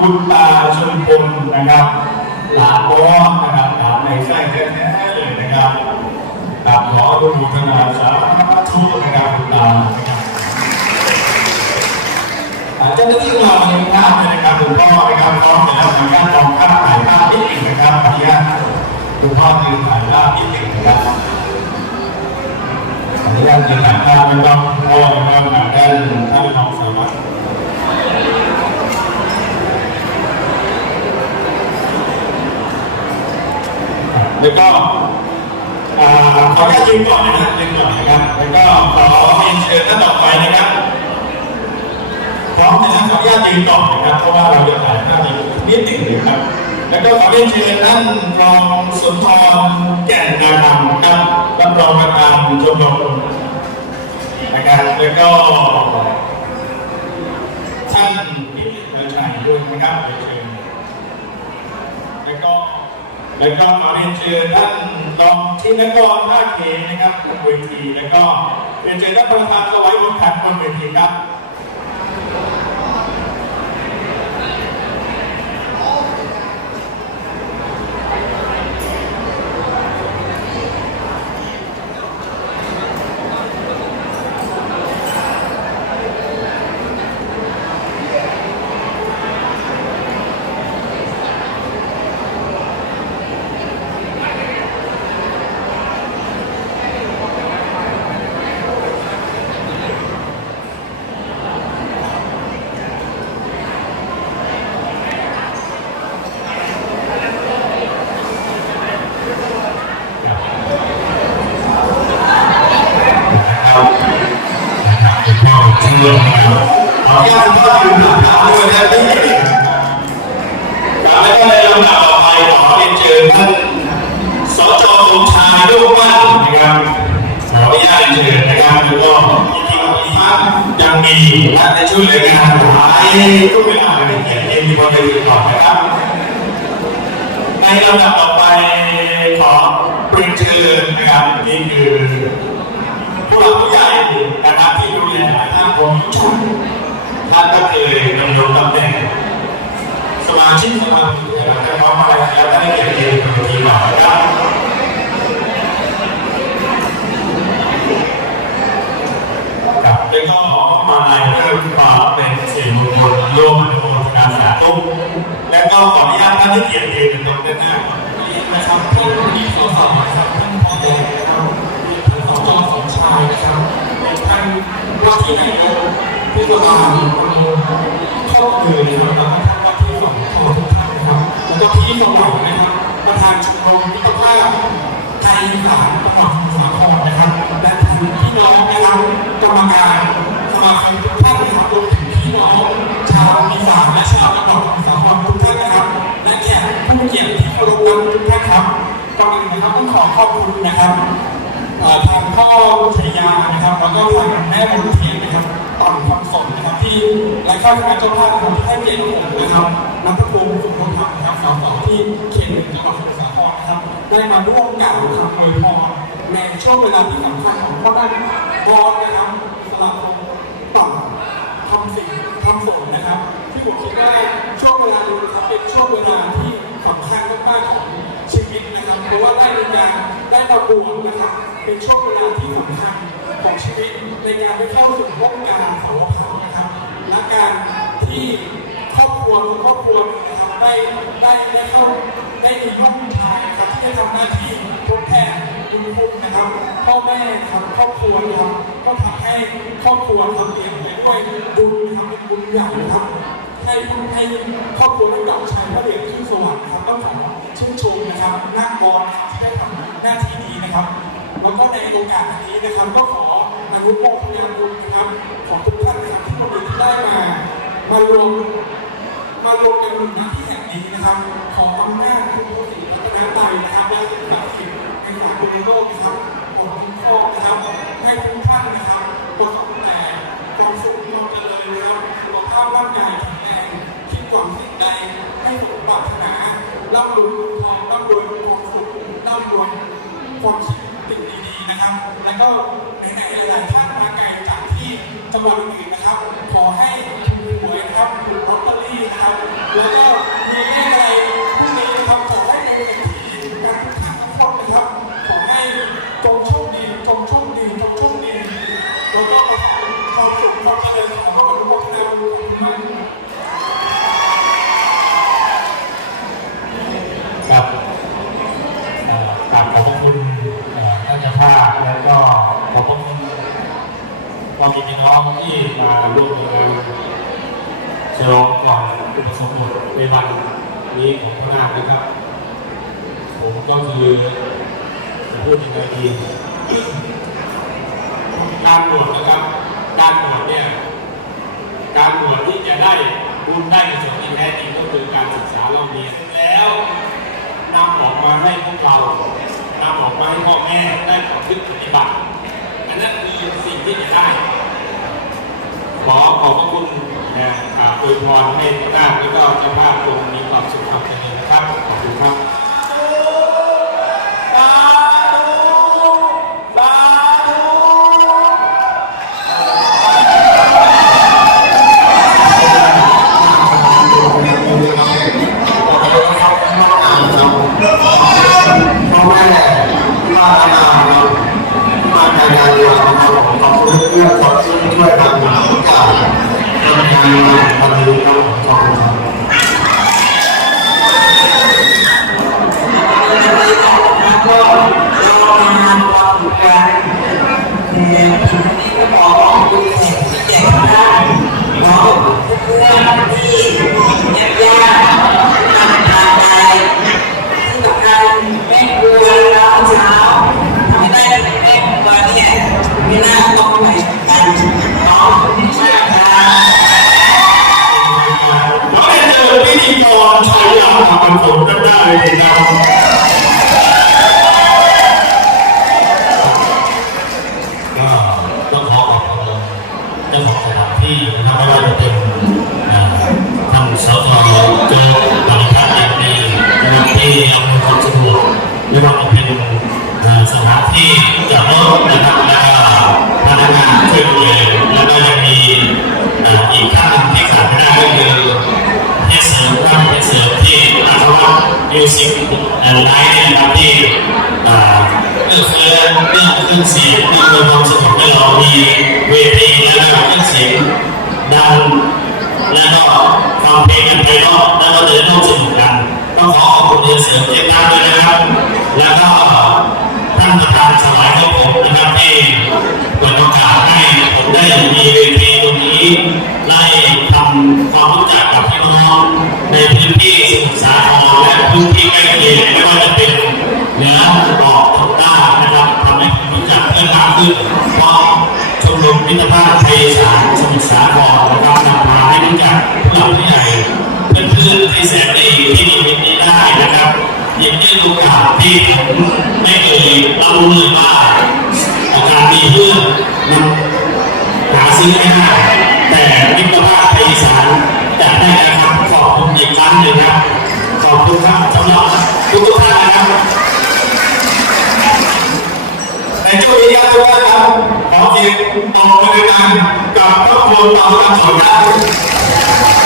คุณตาชมพลนะครับ หลานบอสนะครับหลานในไส้แท้ๆเลยนะครับกับขออนุโมทนาสาธุนะครับคุณตานะครับเจ้าหน้าที่ของเราเองภาพเลยนะครับคุณพ่อนะครับพร้อมแล้วขออนุญาตลองภาพถ่ายภาพนิดหนึ่งนะครับขออนุญาตคุณพ่อยืนถ่ายภาพนิดหนึ่งนะครับขออนุญาตยืนถ่ายภาพไม่ต้องพ่อนะครับถ่ายด้านท่านรองสารวัตร แล้วก็ขออนุญาตยืนก่อนนะครับยืนก่อนนะครับ แล้วก็ขอเรียนเชิญท่านต่อไปนะครับพร้อมนะครับขออนุญาตยืนก่อนนะครับ เพราะว่าเราจะถ่ายภาพอีกนิดหนึ่งนะครับ แล้วก็ขอเรียนเชิญท่านรองสุนทรแก่นนาคำครับรับรองประธานชมรมนะครับ แล้วก็ท่านพิมพ์ชัยด้วยนะครับเรียนเชิญแล้วก็ แล้วก็ขอเรียนเชิญท่านรองที่นกรท่าเขตนะครับบนเวทีแล้วก็เรียนเชิญท่านประธานสวัยบนขันบนเวทีครับ ท่านในช่วยเหลืองานหลายทุกเวลาเลยเกียรติมีคนไปดูก่อนะครับ ในลำดับต่อไปขอเรียนเชิญนะครับนี่คือผู้หลักผู้ใหญ่นะครับที่ดูแลหลายท่านผมชุดท่านก็เคยดำรงตำแหน่งสมาชิกสภาผู้แทนราษฎรมาแล้วได้เกียรติ และก็ขออนุญาตท่านที่เกียรติยืนตรงด้านหน้านะครับท่านที่สสครับท่านพ่อแดงนะครับท่านสจสมชายนะครับท่านว่าที่นายกเทศบาลครอบครัวนะครับแล้วก็ท่านว่าที่สองขอทุกท่านนะครับแล้วก็พี่สมัยนะครับประธานชมรมมิตรภาพไทยอีสานจัง นะครับทางพ่อชัยยานะครับแล้วก็ทางแม่บุญเทียนนะครับต่อมคำสนนะครับที่และข้าราชการเจ้าภาพนะครับที่ให้เกียรติผมนะครับนักพงศ์สุขธรรมนะครับสสที่เขตหนึ่งจังหวัดสมุทรสาครนะครับได้มาร่วมกล่าวคำอวยพรในช่วงเวลาที่สำคัญของพ่อบ้านบอสนะครับสลับต่อมทำสิ่งทำสนนะครับ ที่ผมคิดว่าช่วงเวลานี้นะครับเป็นช่วงเวลาที่สำคัญมากๆของชีวิตนะครับเพราะว่าได้มีการ ได้มาบวชนะครับเป็นช่วงเวลาที่สำคัญของชีวิตในการได้เข้าสู่วงการสาวกเขานะครับและการที่ครอบครัวครอบครัวนะครับได้ได้ได้เข้าได้มีลูกชายครับที่ได้ทำหน้าที่ทดแทนบุญคุณนะครับพ่อแม่ครับครอบครัวนะครับก็ทำให้ครอบครัวทำเองไปด้วยบุญนะครับเป็นบุญใหญ่นะครับให้ให้ครอบครัวได้กลับชัยพระเดชขึ้นสวรรค์ครับต้องขอชื่นชมนะครับนักบอลที่ได้ทำ หน้าที่นี้นะครับ แล้วก็ในโอกาสนี้นะครับ ก็ขออนุโมทนาบุญนะครับ ของทุกท่านนะครับที่วันนี้ที่ได้มามารวมมารวมกันณที่แห่งนี้นะครับ ขออำนาจคุณพระศรีรัตนตรัยนะครับและสิ่งศักดิ์สิทธิ์ในสากลโลกนะครับของคุณพ่อนะครับให้ทุกท่านนะครับประสบแต่ความสุขความเจริญนะครับสุขภาพร่างกายแข็งแรงคิดหวังสิ่งใดให้สมปรารถนาร่ำรวยทองร่ำรวยความสุขร่ำรวย คนที่ติดดีๆนะครับ แล้วก็ไหนหลายๆท่านมาไกลจากที่จังหวัดอื่นนะครับ ขอให้ถูกหวยนะครับถูกลอตเตอรี่นะครับ แล้วก็มีเลขอะไรพรุ่งนี้นะครับขอให้ในวันที่ เรามีพี่น้องที่มาร่วมงานฉลองก่อนอุปสมบทในวันนี้ของพระนาคนะครับ ผมก็คือจะพูดยังไงดีการบวชนะครับ การบวชเนี่ยการบวชที่จะได้บุญได้ในส่วนที่แท้จริงก็คือการศึกษาเราเรียนแล้วนำออกมาให้พวกเรานำออกมาให้พ่อแม่ได้ประพฤติปฏิบัติอันนั้นคือสิ่งที่จะได้ ขอขอบพระคุณนะครับอวยพรให้ทุกท่านแล้วก็เจ้าภาพคงมีความสุขความเจริญนะครับ ขอบคุณครับ ท รื่องเสียงเรื่องความสนุกให้เรามีเวทีแล้วก็เครื่องเสียงดังแล้วก็ฟังเพลงกันไปรอบแล้วก็จะได้ร่วมสนุกกันต้องขอขอบคุณเรียนเสริมที่ท่านด้วยนะครับ แล้วก็ท่านประธานสลายของผมนะครับที่เปิดโอกาสให้ผมได้มีเวทีตรงนี้ได้ทำความรู้จักกับพี่น้องในพื้นที่สมุทรสาครและพื้นที่ใกล้เคียงไม่ว่าจะเป็นเหนือบอกตกใต้ จักเพิ่มมากขึ้นเพราะชมรมมิตรภาพไทยอีสานสมุทรสาครนะครับนำพาให้รู้จักผู้หลักผู้ใหญ่เพื่อนๆที่แสนดีที่มีวิธีได้นะครับยังได้รู้ข่าวที่ผมไม่เคยรับรู้เลยว่าการมีเพื่อนหาซื้อไม่ได้แต่มิตรภาพไทยอีสานจะได้นะครับขอบคุณอีกครั้งหนึ่งครับขอบคุณครับสำหรับทุกท่านนะครับใน ในช่วงนี้ครับทุกท่นครับขอเสียงตอบมือกันกับครอบครัวต่าทั้งสองท่าน